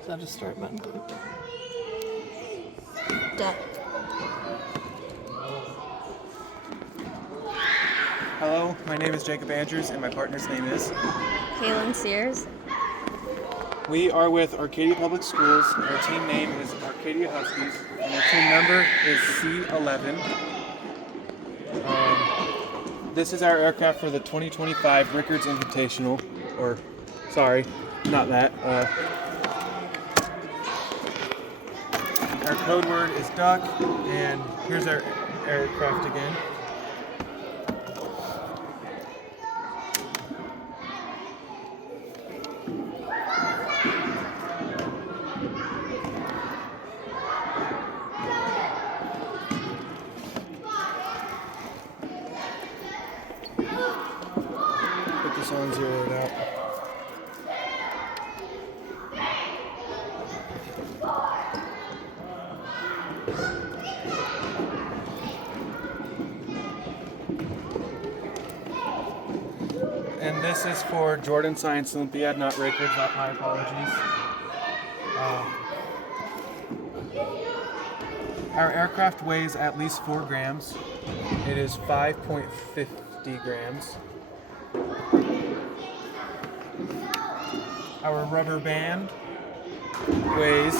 Is that a start button? Duh. Hello, my name is Jacob Andrews, and my partner's name is Palyn Sears. We are with Arcadia Public Schools. Our team name is Arcadia Huskies, and our team number is C11. This is our aircraft for the 2025 Rickards Invitational, or, sorry, not that. Our code word is duck, and here's our aircraft again. Put this on, zero it out. And this is for Jordan Science Olympiad, not Rickards. My apologies. Our aircraft weighs at least 4 grams. It is 5.50 grams. Our rubber band weighs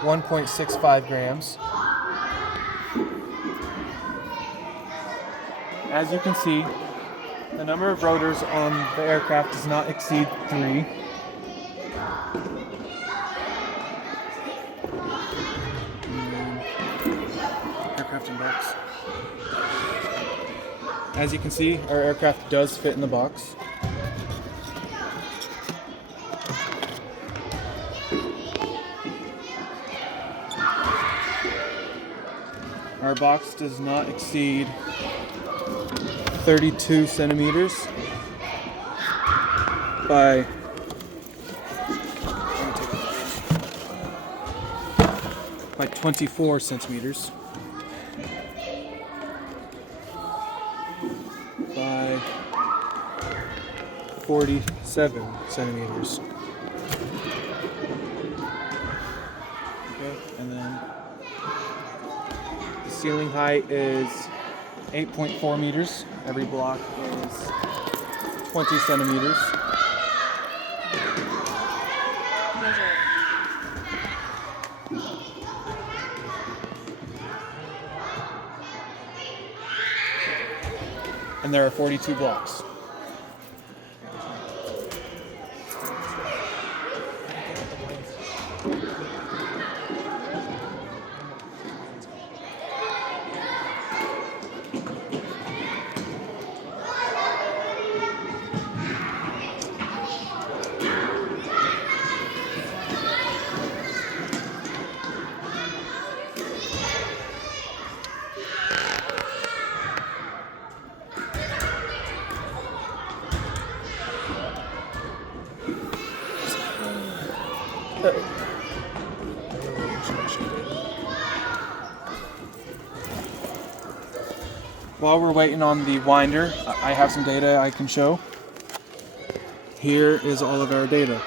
1.65 grams. As you can see, the number of rotors on the aircraft does not exceed 3. Aircraft in box. As you can see, our aircraft does fit in the box. Our box does not exceed 32 centimeters by 24 centimeters by 47 centimeters. Okay, and then the ceiling height is 8.4 meters. Every block is 20 centimeters. And there are 42 blocks. While we're waiting on the winder, I have some data I can show. Here is all of our data.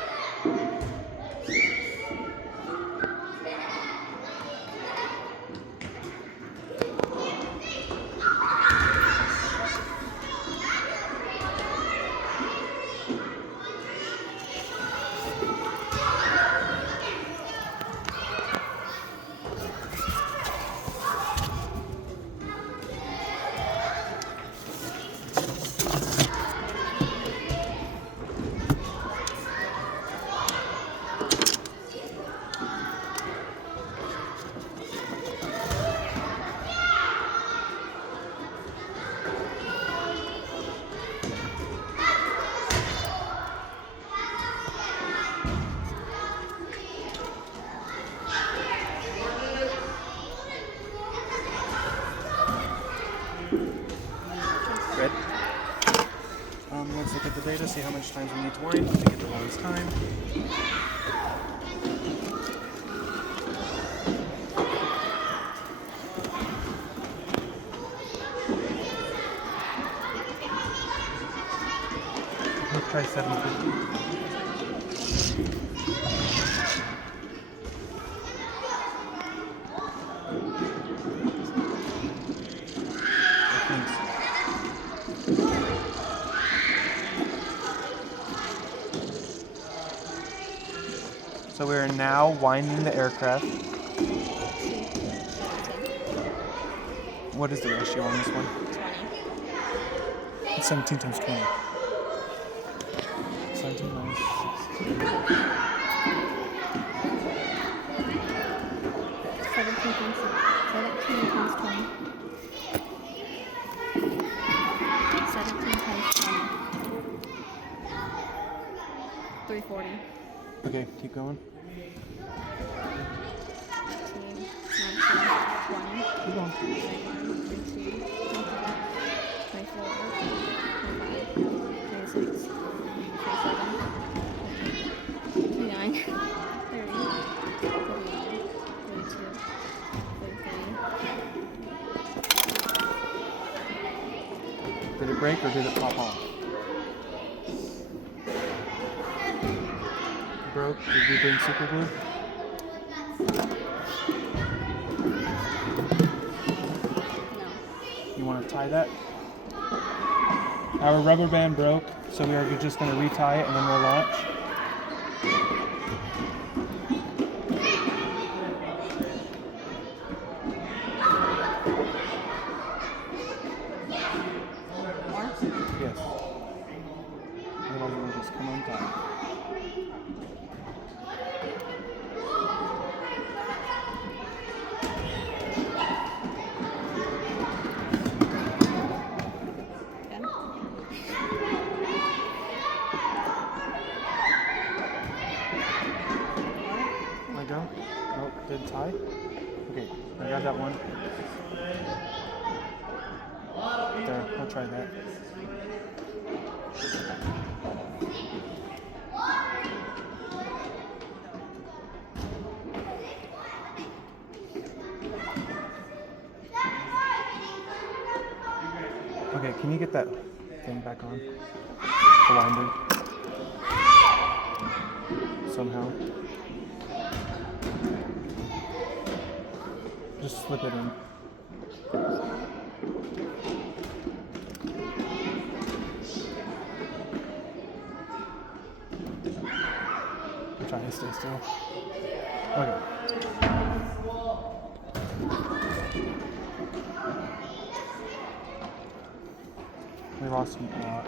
see how much time we need to wind to get the longest time. Let's try 750. So we are now winding the aircraft. What is the ratio on this one? 20. It's 17 times 20. 17 minus 16. 17 times 20. 17 times 20. 340. Okay, keep going. 18, 19, 20. Keep going. 21, 22, 24, 25, 26, 27, 29, 30, 31, 32, 33. Did it break or did it pop off? Broke? Did we bring super glue? No. You want to tie that? Our rubber band broke, so we are just going to retie it and then we'll launch. More? Yes. Otherwise it will just come undone. Let go. Nope, did tie. Okay, I got that one. There, I'll try that. Okay, can you get that thing back on? The winder. Somehow. Just slip it in. I'm trying to stay still. Okay. We lost some a lot.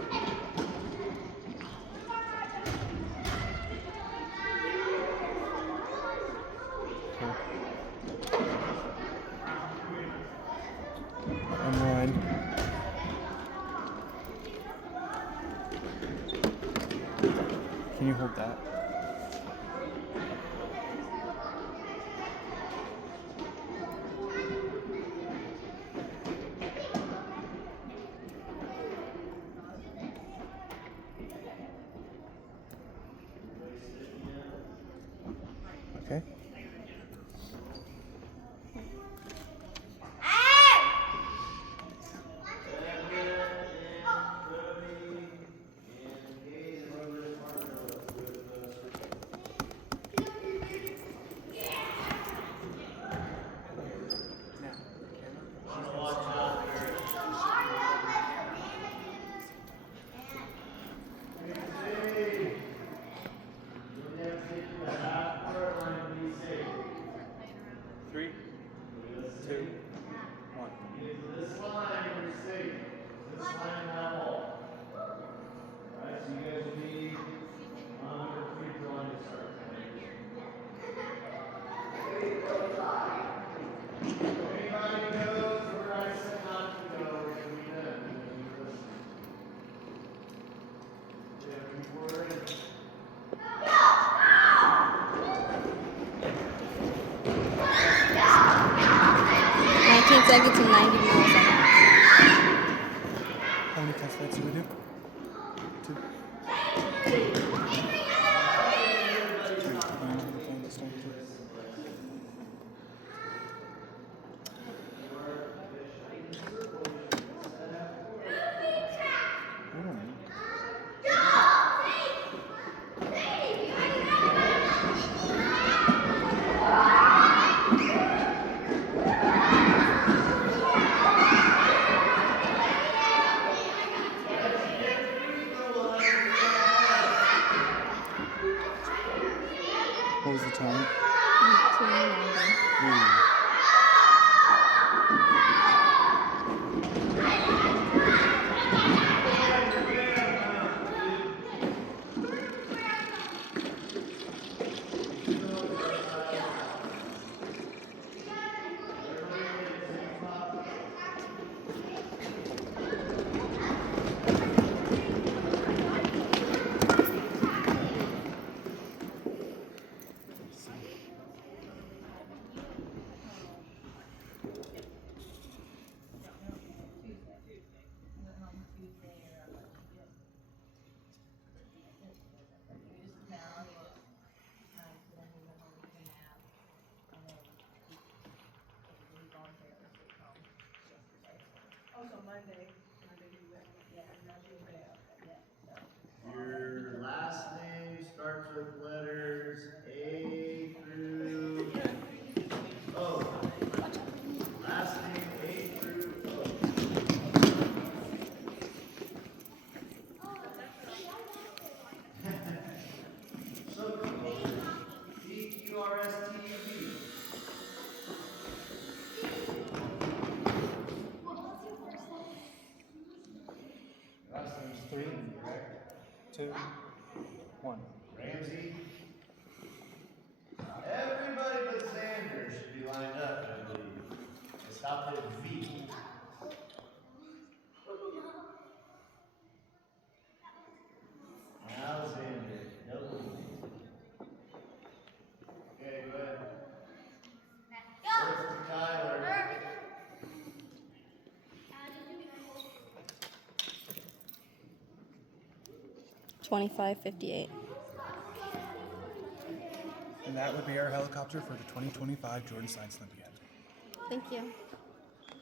Okay. Unwind. Can you hold that? Okay. Three, two, one. This line, you're safe. This line, not all. Alright, so you guys will be on your free throw line to start. Anybody knows where I said not to go, it'll be done. Yeah, before it. 19 seconds and 90 milliseconds. How many test flights do we do? 2. What was the time? 1890. Your last name starts with letters A through O. Last name A through O. So close. EQRSTUV. Last name's 3, correct? 2, 1. Ramsey. Everybody but Xander should be lined up, I believe. It stopped at V. Now Xander, double V. Okay, go ahead. First to Tyler. 2558. And that would be our helicopter for the 2025 Jordan Science Olympiad. Thank you.